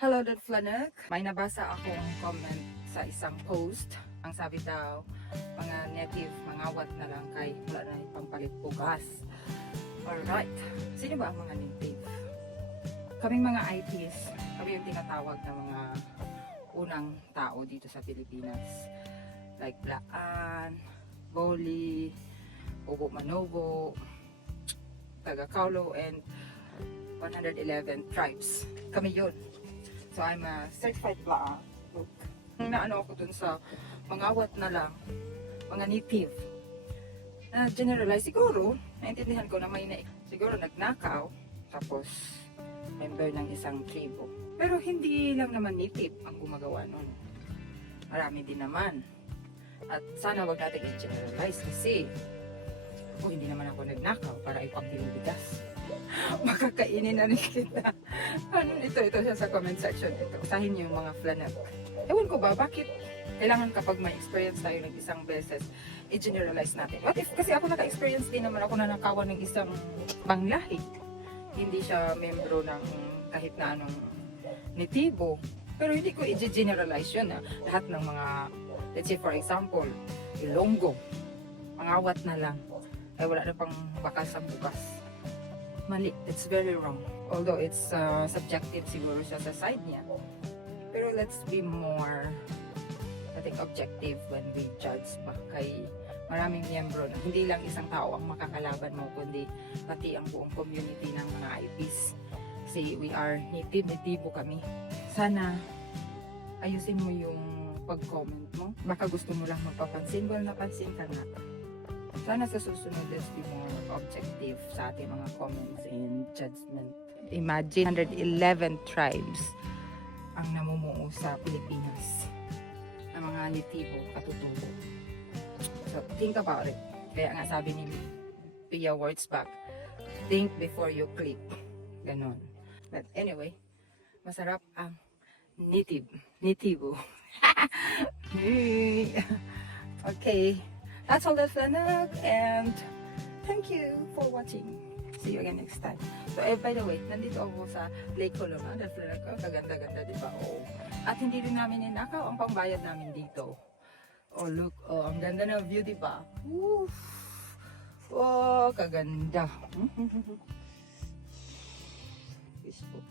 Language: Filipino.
Hello, Dad Flanek. May nabasa akong comment sa isang post. Ang sabi daw, mga native, mangawat na lang kay wala na pampalit bugas. Alright, sino ba ang mga native? Kaming mga ITs, kami yung tinatawag na mga unang tao dito sa Pilipinas. Like Blaan, Boli, Ogo Manobo, Taga-Kaulo, and 111 tribes. Kami yun. So I'm a certified Blaan. Naano ako dun sa mangawat na lang, mga native. Na generalize, siguro, naintindihan ko na may siguro nagnakaw, tapos member ng isang tribo. Pero hindi lang naman native ang gumagawa nun. Marami din naman. At sana wag natin i-generalize kasi hindi naman ako nagnakaw para ipambiligas. Makakainin na rin kita. Ano ito siya sa comment section ito. Sahin niyo yung mga flanek. Ewan ko ba, bakit kailangan kapag may experience tayo ng isang beses, i-generalize natin? What if, kasi ako naka-experience din naman ako na nakawan ng isang panglahi. Hindi siya membro ng kahit na anong nitibo. Pero hindi ko i-generalize yun. Lahat ng mga, let's say for example, Ilonggo, mangawat na lang. Ay wala na pang bakas sa bukas. Mali, it's very wrong. Although it's subjective siguro siya sa side niya. Pero let's be more, I think, objective when we judge ba kay maraming miyembro na hindi lang isang tao ang makakalaban mo, kundi pati ang buong community ng mga IPs. Kasi we are nitibo kami. Sana ayusin mo yung pag-comment mo. Baka gusto mo lang magpapansin. Well, napansin ka nga. Sana sa susunod, let's be more objective sa ating mga comments and judgment. Imagine 111 tribes ang namumuo sa Pilipinas na mga nitibo, katutubo. So, think about it. Kaya nga sabi ni Pia Wurtzbach, think before you click. Ganon. But anyway, masarap ang nitibo. Okay. That's all the flanek, and thank you for watching. See you again next time. So, by the way, nandito ako sa Lake Coloma. The flanek ko, kaganda-ganda, di ba? Oh. At hindi rin namin ninakaw ang pangbayad namin dito. Oh, look. Oh, ang ganda ng view, di ba? Woof. Oh, kaganda. Peaceful.